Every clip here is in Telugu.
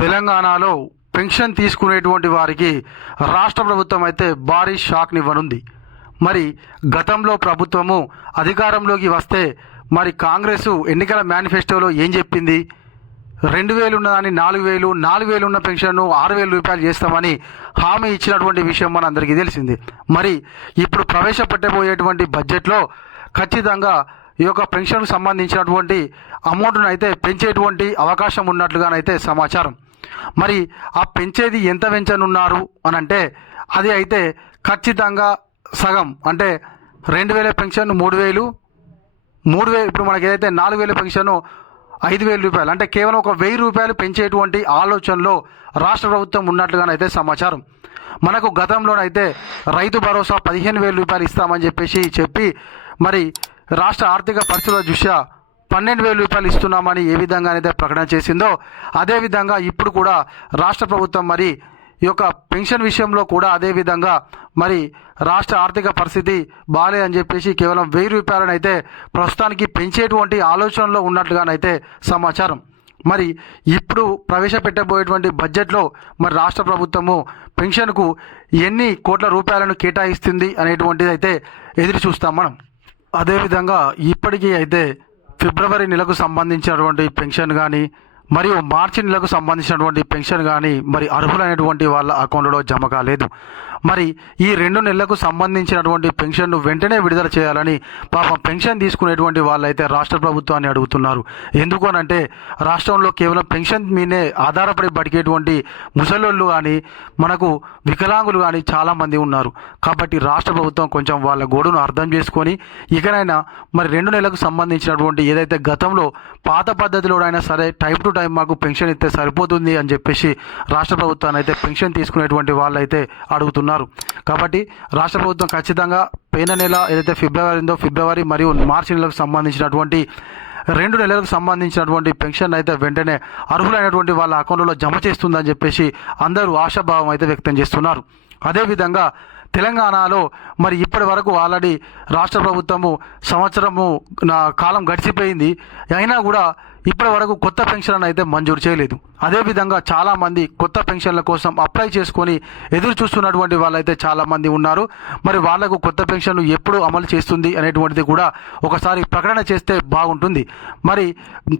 తెలంగాణలో పెన్షన్ తీసుకునేటువంటి వారికి రాష్ట్ర ప్రభుత్వం అయితే భారీ షాక్నివ్వనుంది. మరి గతంలో ప్రభుత్వము అధికారంలోకి వస్తే మరి కాంగ్రెస్ ఎన్నికల మేనిఫెస్టోలో ఏం చెప్పింది? 2000 ఉన్నదాన్ని 4000, 4000 ఉన్న పెన్షన్ను 6000 రూపాయలు చేస్తామని హామీ ఇచ్చినటువంటి విషయం మన అందరికీ తెలిసింది. మరి ఇప్పుడు ప్రవేశపెట్టబోయేటువంటి బడ్జెట్లో ఖచ్చితంగా ఈ యొక్క పెన్షన్కు సంబంధించినటువంటి అమౌంట్ను అయితే పెంచేటువంటి అవకాశం ఉన్నట్లుగానైతే సమాచారం. మరి ఆ పెంచేది ఎంత పెంచనున్నారు అని అంటే అది అయితే ఖచ్చితంగా సగం, అంటే 2000 పెన్షన్ 3000, ఇప్పుడు మనకి ఏదైతే 4000 పెన్షన్ 5000 రూపాయలు, అంటే కేవలం ఒక 1000 రూపాయలు పెంచేటువంటి ఆలోచనలో రాష్ట్ర ప్రభుత్వం ఉన్నట్లుగానైతే సమాచారం. మనకు గతంలోనైతే రైతు భరోసా 15000 రూపాయలు ఇస్తామని చెప్పి మరి రాష్ట్ర ఆర్థిక పరిస్థితుల దృష్ట్యా 12000 రూపాయలు ఇస్తున్నామని ఏ విధంగానైతే ప్రకటన చేసిందో అదేవిధంగా ఇప్పుడు కూడా రాష్ట్ర ప్రభుత్వం మరి ఈ యొక్క పెన్షన్ విషయంలో కూడా అదేవిధంగా మరి రాష్ట్ర ఆర్థిక పరిస్థితి బాగాలేదని చెప్పేసి కేవలం 1000 రూపాయలను అయితే ప్రస్తుతానికి పెంచేటువంటి ఆలోచనలో ఉన్నట్లుగానైతే సమాచారం. మరి ఇప్పుడు ప్రవేశపెట్టబోయేటువంటి బడ్జెట్లో మరి రాష్ట్ర ప్రభుత్వము పెన్షన్కు ఎన్ని కోట్ల రూపాయలను కేటాయిస్తుంది అనేటువంటిది అయితే ఎదురు చూస్తాం మనం. అదేవిధంగా ఇప్పటికీ అయితే ఫిబ్రవరి నెలకు సంబంధించినటువంటి పెన్షన్ కానీ మరియు మార్చి నెలకు సంబంధించినటువంటి పెన్షన్ కానీ మరి అర్హులైనటువంటి వాళ్ళ అకౌంట్లో జమ కాలేదు. మరి ఈ 2 నెలలకు సంబంధించినటువంటి పెన్షన్ను వెంటనే విడుదల చేయాలని పాపం పెన్షన్ తీసుకునేటువంటి వాళ్ళైతే రాష్ట్ర ప్రభుత్వాన్ని అడుగుతున్నారు. ఎందుకు అనంటే రాష్ట్రంలో కేవలం పెన్షన్ మీదే ఆధారపడి బతికేటువంటి ముసలోళ్ళు కానీ మనకు వికలాంగులు కానీ చాలామంది ఉన్నారు. కాబట్టి రాష్ట్ర ప్రభుత్వం కొంచెం వాళ్ళ గోడును అర్థం చేసుకొని ఇకనైనా మరి 2 నెలలకు సంబంధించినటువంటి ఏదైతే గతంలో పాత పద్ధతిలోనైనా సరే టైం టు టైం మాకు పెన్షన్ ఇస్తే సరిపోతుంది అని చెప్పేసి రాష్ట్ర ప్రభుత్వాన్ని అయితే పెన్షన్ తీసుకునేటువంటి వాళ్ళైతే అడుగుతున్నారు. కాబట్టి రాష్ట్ర ప్రభుత్వం ఖచ్చితంగా పోయిన నెల ఏదైతే ఫిబ్రవరి మరియు మార్చి నెలకు సంబంధించినటువంటి 2 నెలలకు సంబంధించినటువంటి పెన్షన్ అయితే వెంటనే అర్హులైనటువంటి వాళ్ళ అకౌంట్లో జమ చేస్తుందని చెప్పేసి అందరూ ఆశాభావం అయితే వ్యక్తం చేస్తున్నారు. అదేవిధంగా తెలంగాణలో మరి ఇప్పటి వరకు ఆల్రెడీ రాష్ట్ర ప్రభుత్వము సంవత్సరము కాలం గడిచిపోయింది, అయినా కూడా ఇప్పటి వరకు కొత్త పెన్షన్లను అయితే మంజూరు చేయలేదు. అదేవిధంగా చాలామంది కొత్త పెన్షన్ల కోసం అప్లై చేసుకొని ఎదురు చూస్తున్నటువంటి వాళ్ళైతే చాలామంది ఉన్నారు. మరి వాళ్లకు కొత్త పెన్షన్ ఎప్పుడు అమలు చేస్తుంది అనేటువంటిది కూడా ఒకసారి ప్రకటన చేస్తే బాగుంటుంది. మరి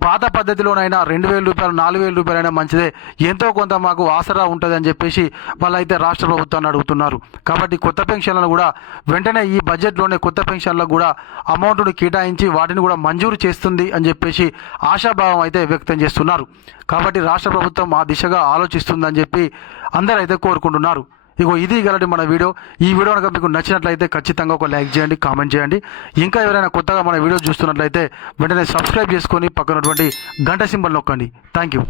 పాత పద్ధతిలోనైనా 2000 రూపాయలు 4000 రూపాయలైనా మంచిదే, ఎంతో కొంత మాకు ఆసరా ఉంటుంది అని చెప్పేసి వాళ్ళైతే రాష్ట్ర ప్రభుత్వాన్ని అడుగుతున్నారు. కాబట్టి కొత్త పెన్షన్లను కూడా వెంటనే ఈ బడ్జెట్లోనే కొత్త పెన్షన్లకు కూడా అమౌంట్ను కేటాయించి వాటిని కూడా మంజూరు చేస్తుంది అని చెప్పేసి ఆశాభావం అయితే వ్యక్తం చేస్తున్నారు. కాబట్టి రాష్ట్ర ప్రభుత్వం ఆ దిశగా ఆలోచిస్తుందని చెప్పి అందరూ అయితే కోరుకుంటున్నారు. ఇగో ఇది గలటి మన వీడియో. ఈ వీడియో కనుక మీకు నచ్చినట్లయితే ఖచ్చితంగా ఒక లైక్ చేయండి, కామెంట్ చేయండి. ఇంకా ఎవరైనా కొత్తగా మన వీడియో చూస్తున్నట్లయితే వెంటనే సబ్స్క్రైబ్ చేసుకొని పక్కనటువంటి గంట సింబల్ నొక్కండి. Thank you.